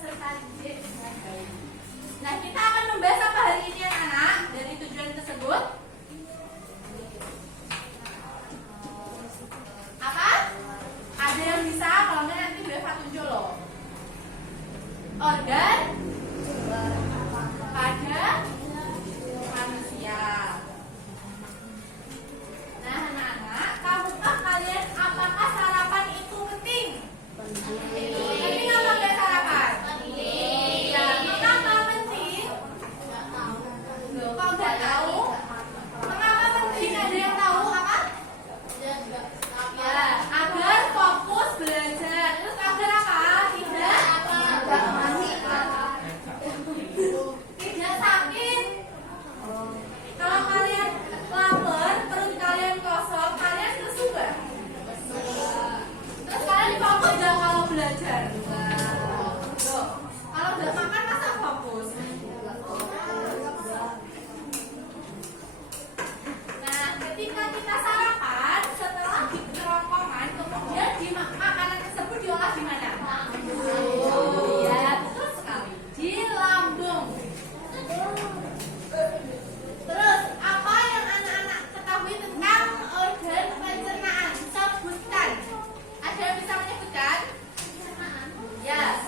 peserta didik dengan baik. Nah, kita akan membahas apa hari ini anak-anak dari tujuan tersebut? Apa? Ada yang bisa? Kalau enggak nanti Beva tunjuk loh. Organ pada manusia. Nah, anak-anak, tahukah kalian apakah sarapan itu penting? Penting apa enggak sarapan? Penting. Ya, mengapa penting? Loh, kok enggak tahu? Mengapa penting? Ada yang tahu apa? Ya, agar fokus belajar. Terus agar apa? Tidak sakit. Kalau kalian lapar, perut kalian kosong, kalian lesu nggak? Terus kalian fokus nggak kalau belajar? Loh, kalau nggak makan masa fokus? Nah, ketika kita sarapan, setelah di kerongkongan, kemudian di makanan tersebut diolah di mana? Ya, betul sekali. Di lambung. Terus, apa yang anak-anak ketahui tentang organ pencernaan? Sebutkan. Ada yang bisa menyebutkan? Ya.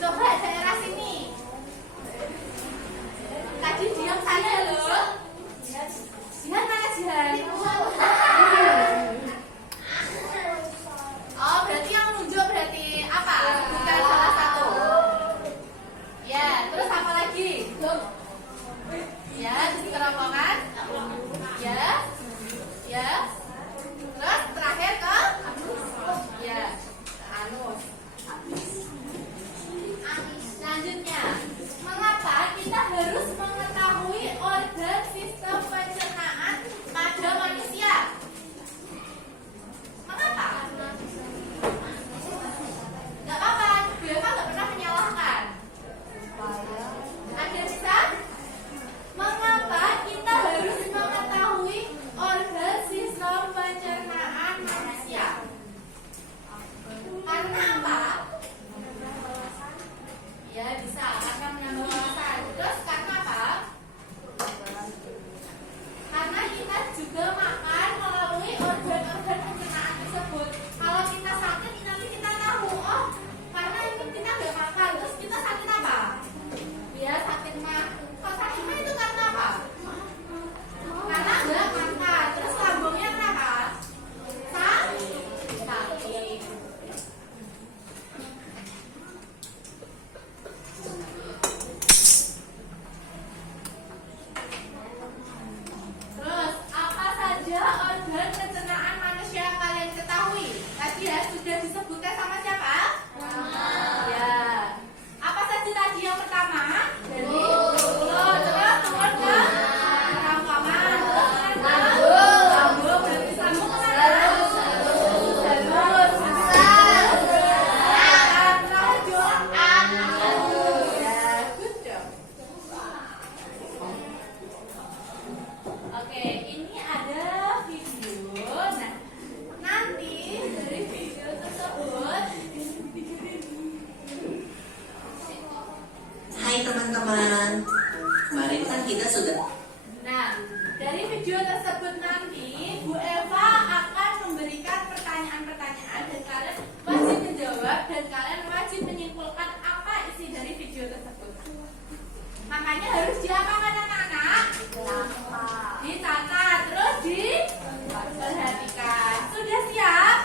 Coba daerah sini. Tadi diam saja loh. Jihan mana Jihan? Oh, berarti yang menunjuk berarti apa? Bukan salah satu. Ya, terus apa lagi? Ya, di kerongkongan. Ya. Ya. Terus terakhir ke? Ya, anus. Selanjutnya, mengapa kita harus mengetahui organ sistem pencernaan pada manusia? Mengapa? Gak apa-apa, Beva gak pernah menyalahkan. Ada yang bisa? Mengapa kita harus mengetahui organ sistem pencernaan manusia? Karena apa? Ya bisa, karena menambah wawasan. Terus karena apa? Karena kita juga makan melalui organ-organ pencernaan tersebut. Kalau kita sakit, nanti kita tahu, oh karena ini kita nggak makan, terus kita sakit apa? Ya sakit mah. Kok sakit mah itu karena apa? Karena nggak makan. Terus lambungnya kenapa? Sakit. Terus, apa saja organ pencernaan manusia yang kalian ketahui? Tadi ya sudah disebutkan sama siapa? Ya. Apa saja tadi yang pertama? Dari mulut. Terus nomor ke kerongkongan. Terus lambung. Berarti lambung kemana? Halus. Ya, good job. Oke, ini ada video. Nah, nanti dari video tersebut. Hai teman-teman, kemarin kan kita sudah Nah, dari video tersebut nanti Bu Eva akan memberikan pertanyaan-pertanyaan dan kalian wajib menjawab dan kalian wajib menyimpulkan apa isi dari video tersebut. Makanya harus diapakan anak-anak? Dicatat, terus diperhatikan. Sudah siap?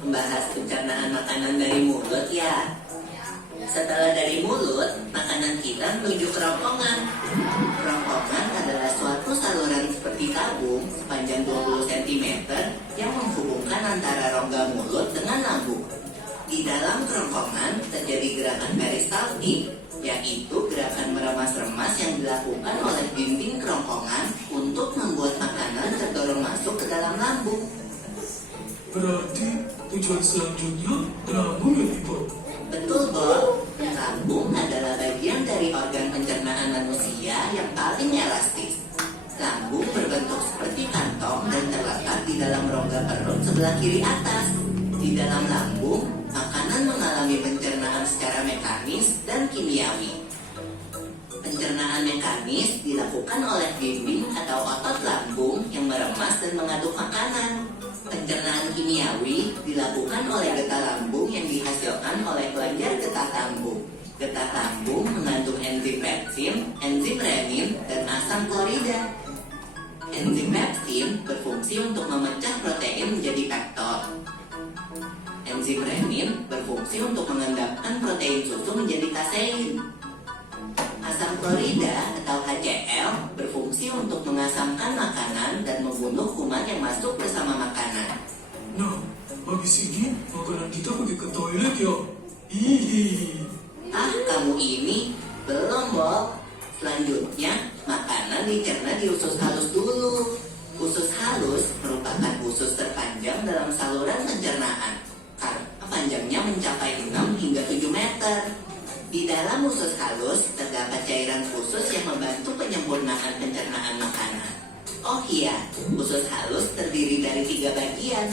membahas pencernaan makanan dari mulut ya. Setelah dari mulut, makanan kita menuju kerongkongan. Kerongkongan adalah suatu saluran seperti tabung sepanjang 20 cm yang menghubungkan antara rongga mulut dengan lambung. Di dalam kerongkongan terjadi gerakan peristaltik, yaitu gerakan meremas-remas yang dilakukan oleh dinding kerongkongan untuk membuat makanan terdorong masuk ke dalam lambung. Berarti tujuan selanjutnya lambung ya, Ibu? Betul, Bob. Lambung adalah bagian dari organ pencernaan manusia yang paling elastis. Lambung berbentuk seperti kantong dan terletak di dalam rongga perut sebelah kiri atas. Di dalam lambung, makanan mengalami pencernaan secara mekanis dan kimiawi. Pencernaan mekanis dilakukan oleh dinding atau otot lambung yang meremas dan mengaduk makanan. Pencernaan kimiawi dilakukan oleh getah lambung yang dihasilkan oleh kelenjar getah lambung. Getah lambung mengandung enzim pepsin, enzim renin, dan asam klorida. Enzim pepsin berfungsi untuk memecah protein menjadi peptol. Enzim renin berfungsi untuk mengendapkan protein susu menjadi kasein. Asam klorida atau HCl berfungsi untuk mengasamkan makanan dan membunuh kuman yang masuk bersama makanan. Nah, habis ini makanan kita pergi ke toilet ya. Hihi. Ah, kamu ini belum, Bob. Selanjutnya, makanan dicerna di usus halus dulu. Usus halus merupakan usus terpanjang dalam saluran pencernaan karena panjangnya mencapai 6 hingga 7 meter. Di dalam usus halus terdapat cairan khusus yang membantu penyempurnaan pencernaan makanan. Oh iya, usus halus terdiri dari 3 bagian,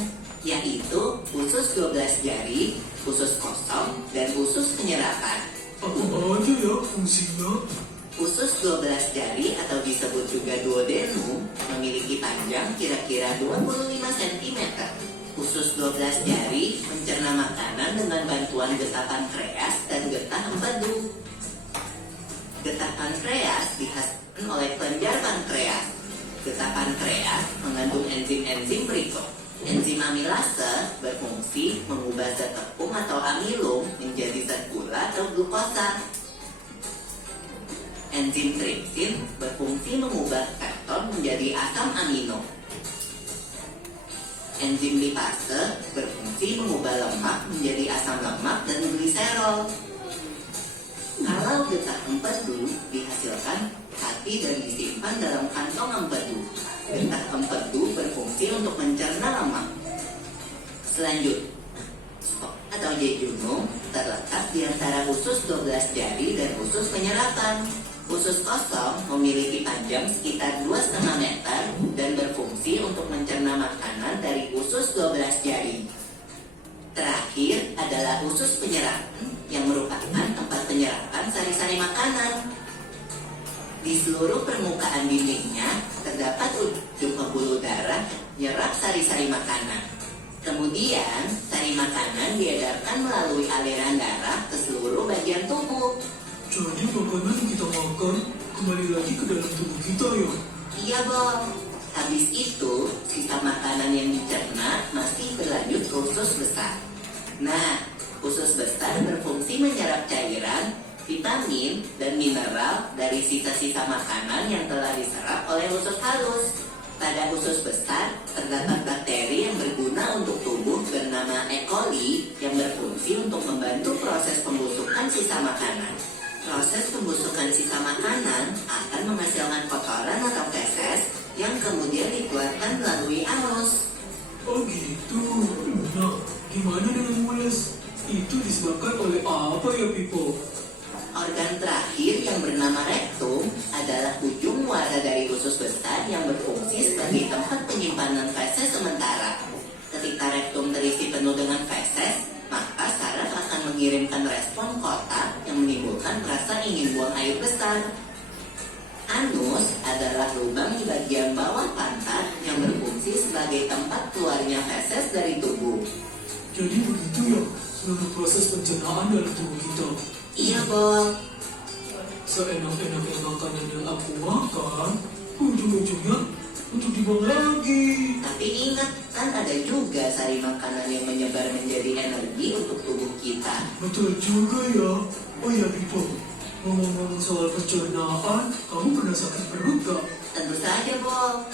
yaitu usus 12 jari, usus kosong, dan usus penyerapan. Apa aja ya fungsinya? Usus 12 jari atau disebut juga duodenum memiliki panjang kira-kira 25 cm. Usus 12 jari mencerna makanan dengan bantuan getah pankreas dan getah empedu. Getah pankreas dihasilkan oleh kelenjar pankreas. Getah pankreas mengandung enzim-enzim berikut. Enzim amilase berfungsi mengubah zat tepung atau amilum menjadi zat gula atau glukosa. Enzim tripsin berfungsi mengubah pepton menjadi asam amino. Enzim lipase berfungsi mengubah lemak menjadi asam lemak dan gliserol. Kalau getah empedu dihasilkan hati dan disimpan dalam kantong empedu. Getah empedu berfungsi untuk mencerna lemak. Selanjutnya, atau jejunum terletak di antara usus 12 jari dan usus penyerapan. Usus kosong memiliki panjang sekitar 2,5 meter dan berfungsi untuk mencerna makanan dari usus 12 jari. Terakhir adalah usus penyerapan yang merupakan tempat penyerapan sari-sari makanan. Di seluruh permukaan dindingnya terdapat ujung pembuluh darah menyerap sari-sari makanan. Kemudian, sari makanan diedarkan melalui aliran darah ke seluruh bagian tubuh. Jadi makanan yang kita makan kembali lagi ke dalam tubuh kita ya. Iya, Bob. Habis itu, sisa makanan yang dicerna masih berlanjut ke usus besar. Nah, usus besar berfungsi menyerap cairan, vitamin, dan mineral dari sisa-sisa makanan yang telah diserap oleh usus halus. Pada usus besar, terdapat bakteri yang berguna untuk tubuh bernama E. coli yang berfungsi untuk membantu proses pembusukan sisa makanan. Proses pembusukan sisa makanan akan menghasilkan kotoran atau feses yang kemudian dikeluarkan melalui anus. Oh gitu. Nah, gimana dengan mules? Itu disebabkan oleh apa ya, Pipo? Organ terakhir yang bernama rektum adalah ujung muara dari usus besar yang berfungsi sebagai tempat penyimpanan feses sementara. Ketika rektum terisi penuh dengan feses, maka saraf akan mengirimkan respon kotak yang menimbulkan rasa ingin buang air besar. Anus adalah lubang di bagian bawah pantat yang berfungsi sebagai tempat keluarnya feses dari tubuh. Jadi begitu ya seluruh proses pencernaan dalam tubuh kita. Iya, Bob. Seenak-enaknya makanan yang aku makan, ujung-ujungnya untuk dibuang lagi. Tapi ingat, kan ada juga sari makanan yang menyebar menjadi energi untuk tubuh kita. Betul juga ya. Oh ya, Pipo, ngomong-ngomong soal pencernaan, kamu pernah sakit perut gak? Tentu saja, Bob.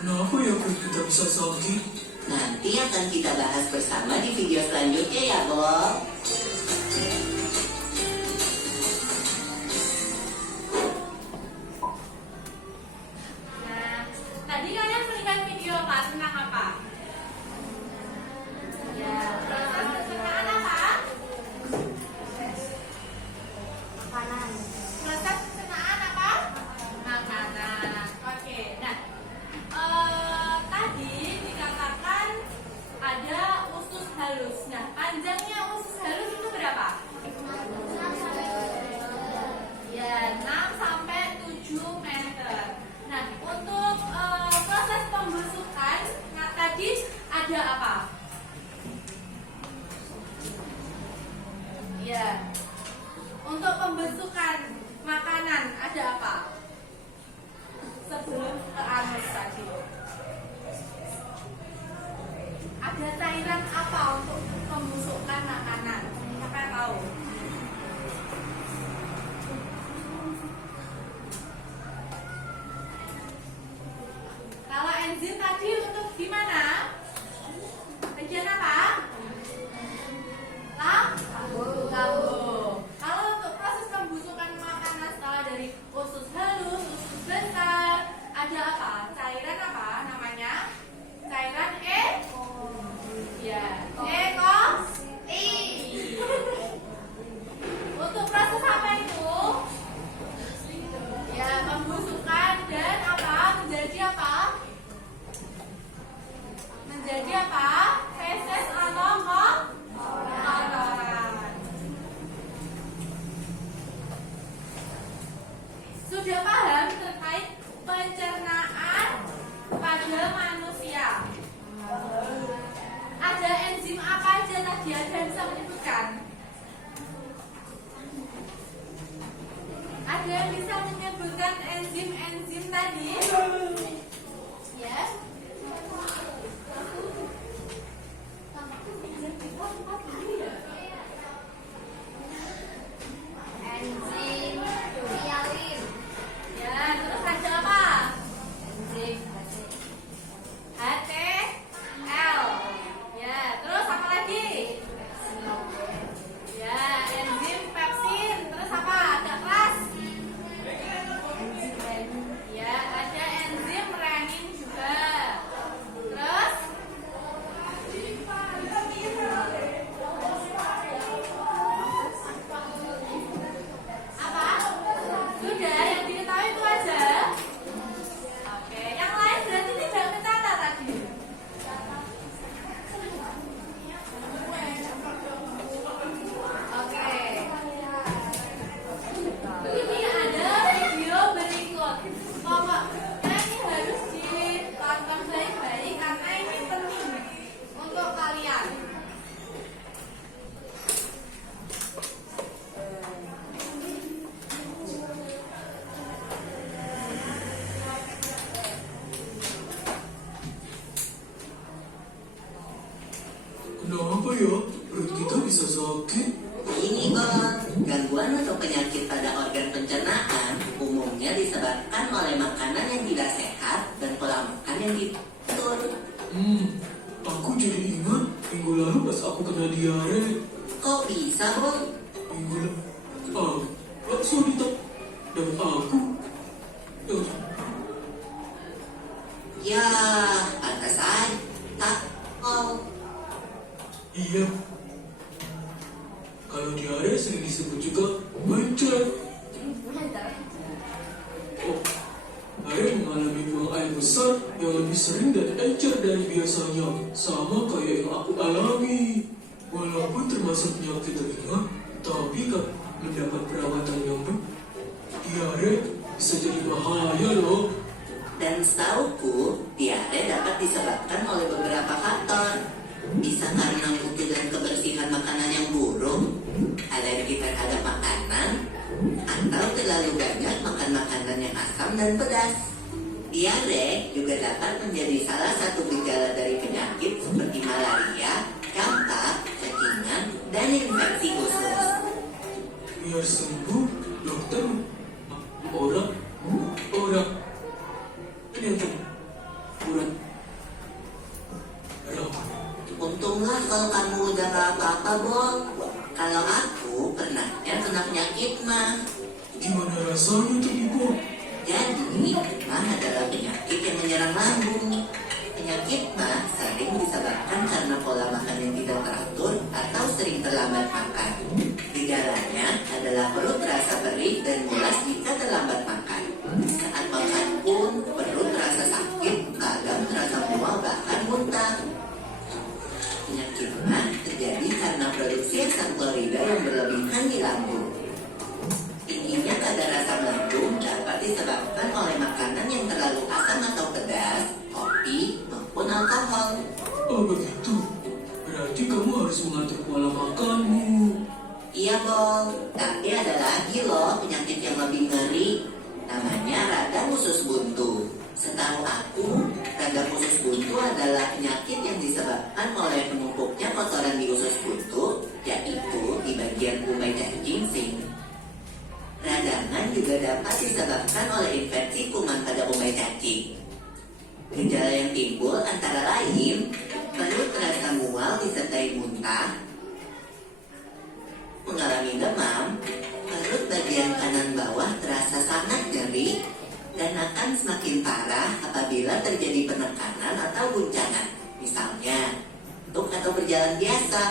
Kenapa ya perut kita bisa sakit? Nanti akan kita bahas bersama di video selanjutnya ya, Bob. Nah, tadi kalian melihat video apa? Tentang apa? Ya, proses pencernaan apa? Makanan. Proses pencernaan apa? Makanan. Oke, nah tadi dikatakan ada usus halus. Ya. Untuk pembentukan makanan ada apa? Sebelum ke anus tadi. Ada cairan apa untuk pembusukan makanan? Siapa yang tahu? Kalau enzim tadi untuk gimana? Bagian apa? Lambung. Kalau untuk proses pembusukan makanan setelah dari usus halus, usus besar, ada apa? Cairan apa namanya? Cairan ya. Untuk proses apa itu? Ya, pembusukan dan apa? Menjadi apa? Menjadi apa? Feses atau kotoran. Sudah paham terkait pencernaan pada manusia? Ada enzim apa aja tadi? Ada yang bisa menyebutkan? Ada yang bisa menyebutkan enzim-enzim tadi? Ya. Enzim hialin. Ya, terus ada apa? Enzim HCl. Ya, terus apa lagi? Ya, enzim pepsin. Terus apa? Ada keras? Ya, ada enzim renin juga. Terus? Apa? Sudah, yang diketahui itu aja. Oke, yang lain berarti tidak mencatat tadi. Oke. Ini ada video berikut. Pokoknya ini harus ditonton baik-baik karena ini penting untuk kalian. Kenapa ya? Perut kita bisa sakit? Ini Bon, gangguan atau penyakit pada organ pencernaan umumnya disebabkan oleh makanan yang tidak sehat dan pola makan yang diatur. Aku jadi ingat minggu lalu pas aku kena diare. Kok bisa, Bon? Minggu lalu, bakso dan aku. Ya, pantesan. Tak, oh. Iya. Kalau diare sering disebut juga mencret. Oh, saya mengalami buang air besar yang lebih sering dan encer dari biasanya, sama kayak yang aku alami. Walaupun termasuk penyakit ringan, tapi kan mendapat perawatan yang baik, diare bisa jadi bahaya loh. Dan setauku, diare dapat disebabkan oleh beberapa faktor. Bisa karena mutu dan kebersihan makanan yang buruk, alergi terhadap makanan, atau terlalu banyak makan makanan yang asam dan pedas. Diare juga dapat menjadi salah satu gejala dari penyakit seperti malaria, campak, cacingan, dan infeksi usus. Biar sembuh, dokter orang ini yang kurang. Untunglah kalau kamu udah gak apa-apa, Bon. Kalau aku pernahnya kena penyakit mah. Gimana rasanya tuh ibu? Jadi, mah adalah penyakit yang menyerang lambung. Penyakit mah sering disebabkan karena pola makan yang tidak teratur atau sering terlambat makan. Gejalanya adalah perut terasa perih dan mulas jika terlambat makan. Saat makan pun perut terasa sakit, kadang terasa mual bahkan muntah. Penyakit mah terjadi karena produksi asam klorida yang berlebihan di lambung. Tingginya kadar asam lambung dapat disebabkan oleh makanan yang terlalu asam atau pedas, kopi, maupun alkohol. Oh begitu. Berarti kamu harus mengatur pola makanmu. Iya, Bol. Tapi ada lagi loh penyakit yang lebih ngeri. Namanya radang usus buntu. Setahu aku, radang usus buntu adalah penyakit yang disebabkan oleh penumpuknya kotoran di usus buntu, yaitu di bagian umai dan ginseng. Radangan juga dapat disebabkan oleh infeksi kuman pada umai cacing. Gejala yang timbul antara lain perut terasa mual disertai muntah, mengalami demam, perut bagian kanan bawah terasa sangat nyeri, dan akan semakin parah apabila terjadi penekanan atau guncangan. Misalnya, batuk atau berjalan biasa.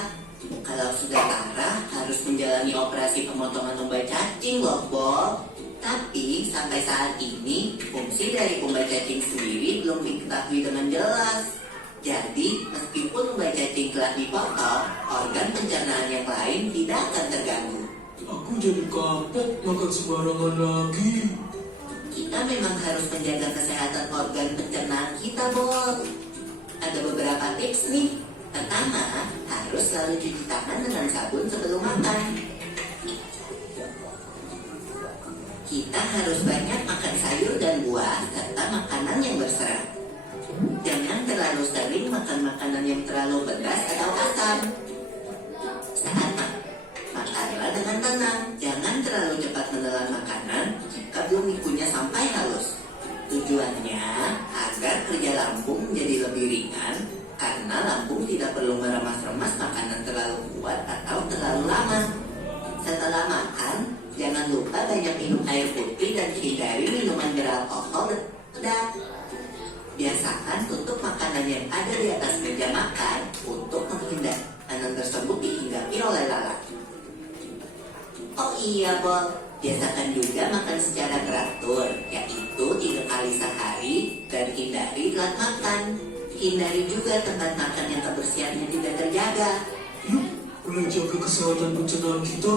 Kalau sudah parah, harus menjalani operasi pemotongan umbai cacing loh, Bol. Tapi sampai saat ini, fungsi dari umbai cacing sendiri belum diketahui dengan jelas. Jadi, meskipun umbai cacing telah dipotong, organ pencernaan yang lain tidak akan terganggu. Aku jadi kapok makan sembarangan lagi. Kita memang harus menjaga kesehatan organ pencernaan kita, Bol. Ada beberapa tips nih. Pertama, harus selalu cuci tangan dengan sabun sebelum makan. Kita harus banyak makan sayur dan buah serta makanan yang berserat. Jangan terlalu sering makan makanan yang terlalu pedas atau asam. Saat makanlah dengan tenang. Jangan terlalu cepat menelan makanan jika belum dikunyah sampai halus. Tujuannya agar kerja lambung menjadi lebih ringan, karena lambung tidak perlu meremas-remas makanan terlalu kuat atau terlalu lama. Setelah makan, jangan lupa banyak minum air putih dan hindari minuman beralkohol dan biasakan tutup makanan yang ada di atas meja makan untuk menghindar makanan tersebut dihinggapi oleh lalat. Oh iya, Bol. Biasakan juga makan secara teratur, yaitu 3 kali sehari, dan hindari telat makan. Hindari juga tempat makan yang kebersihannya tidak terjaga. Yuk, mulai jaga kesehatan pencernaan kita.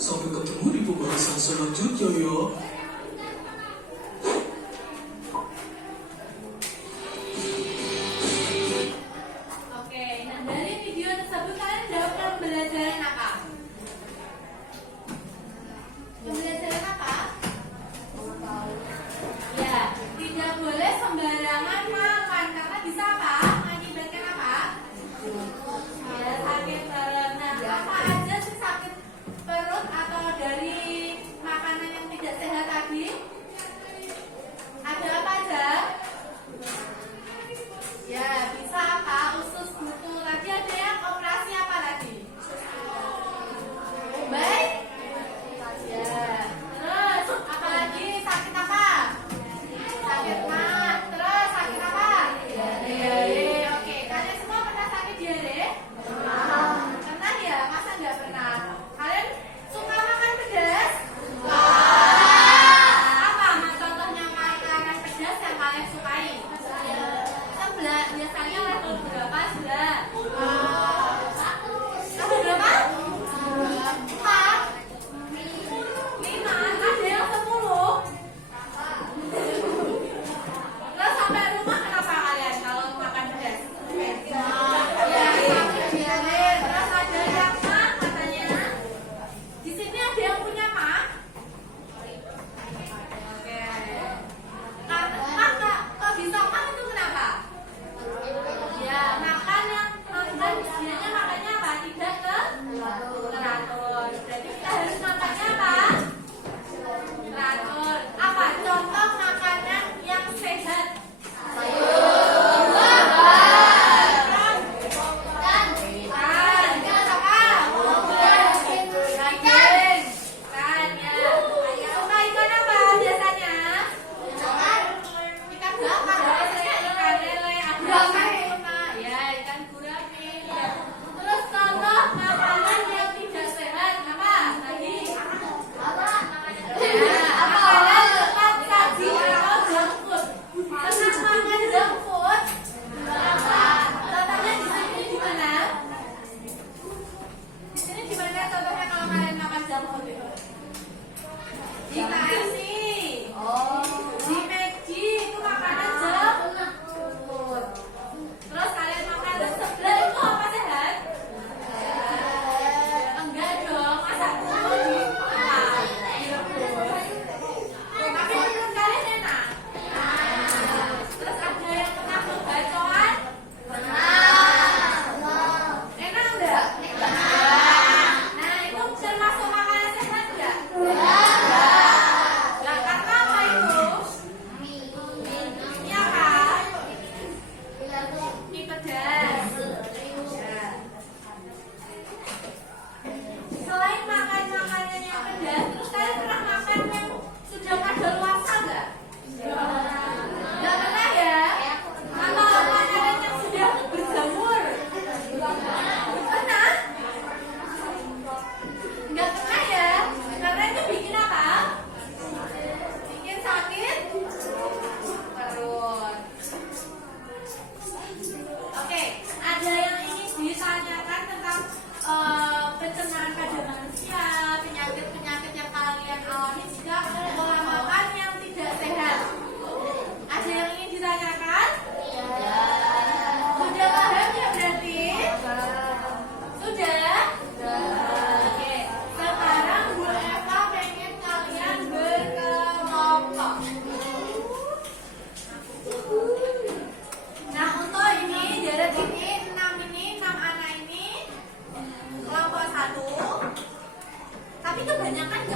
Sampai ketemu di pembahasan selanjutnya ya. Oke, nah dari video tersebut kalian dapat pembelajaran apa? Pembelajaran apa? Ya, tidak boleh sembarangan makan karena bisa apa? Mengakibatkan apa? Ya, sakit perut. Nah, apa aja sih sakit perut atau dari makanan yang tidak sehat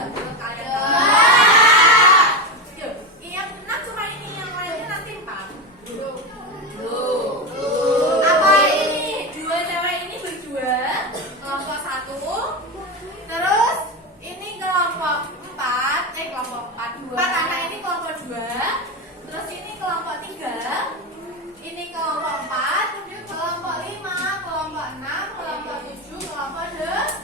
Menurut kalian? Yuk, yang benar cuma ini, yang lainnya nanti 4. Apa ini? Dua cewek ini berdua, kelompok 1. Terus ini kelompok 4, kelompok 4 anak ini kelompok 2. Terus ini kelompok 3. Ini kelompok 4, kelompok 5, kelompok 6, kelompok 7, kelompok 8.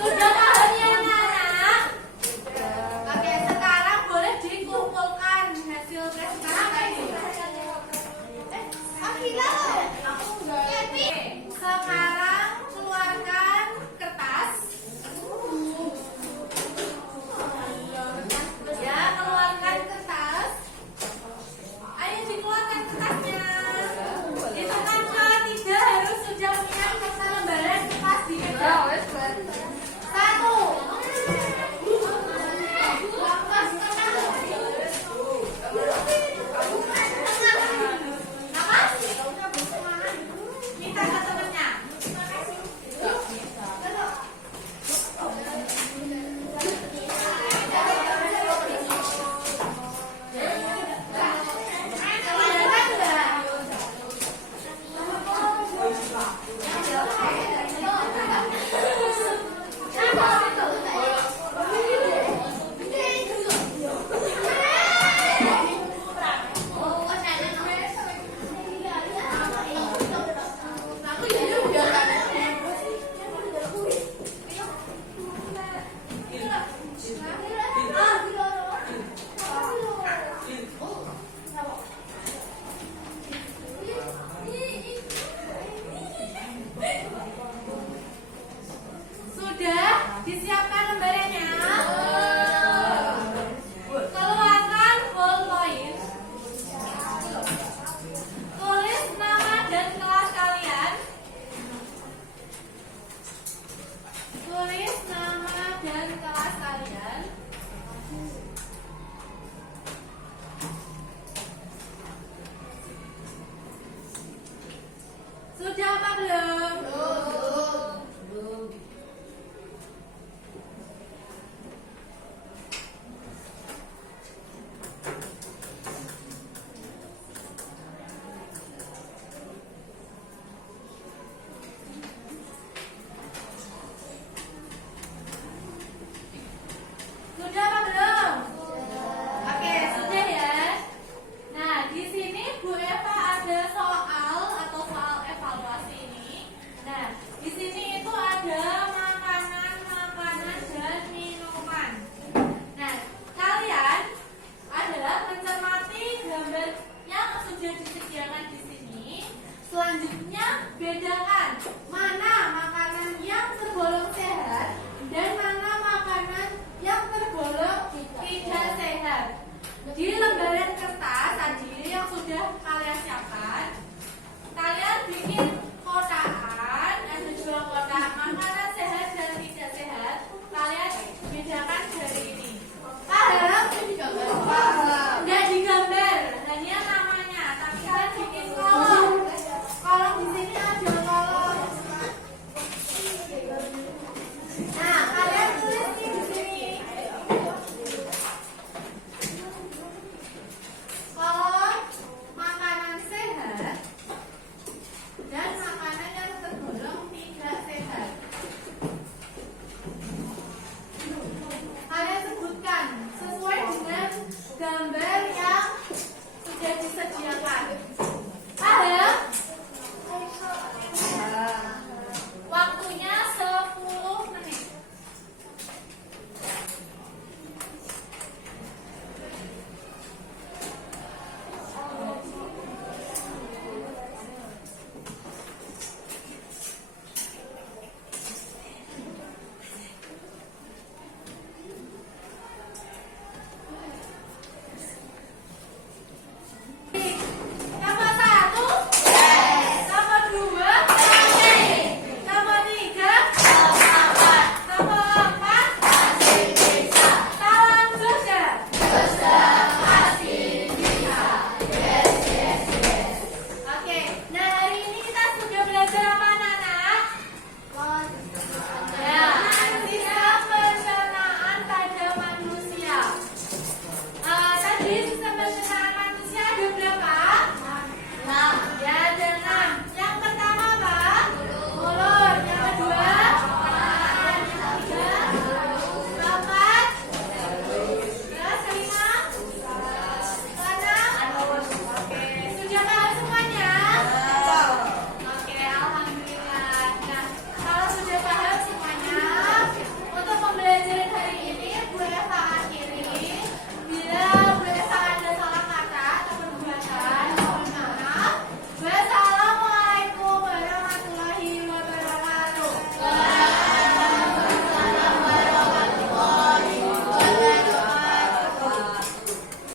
Sudah paham ya anak-anak? Oke, sekarang boleh dikumpulkan hasil tes sekarang ini. Sekarang keluarkan kertas. Ya, keluarkan kertas. Ayo dikeluarkan kertasnya. Hitungan ke 3 harus sudah punya kertas lembaran kertas di meja. 1. Minta ke temennya. Keluarkan enggak? Sudah disiapkan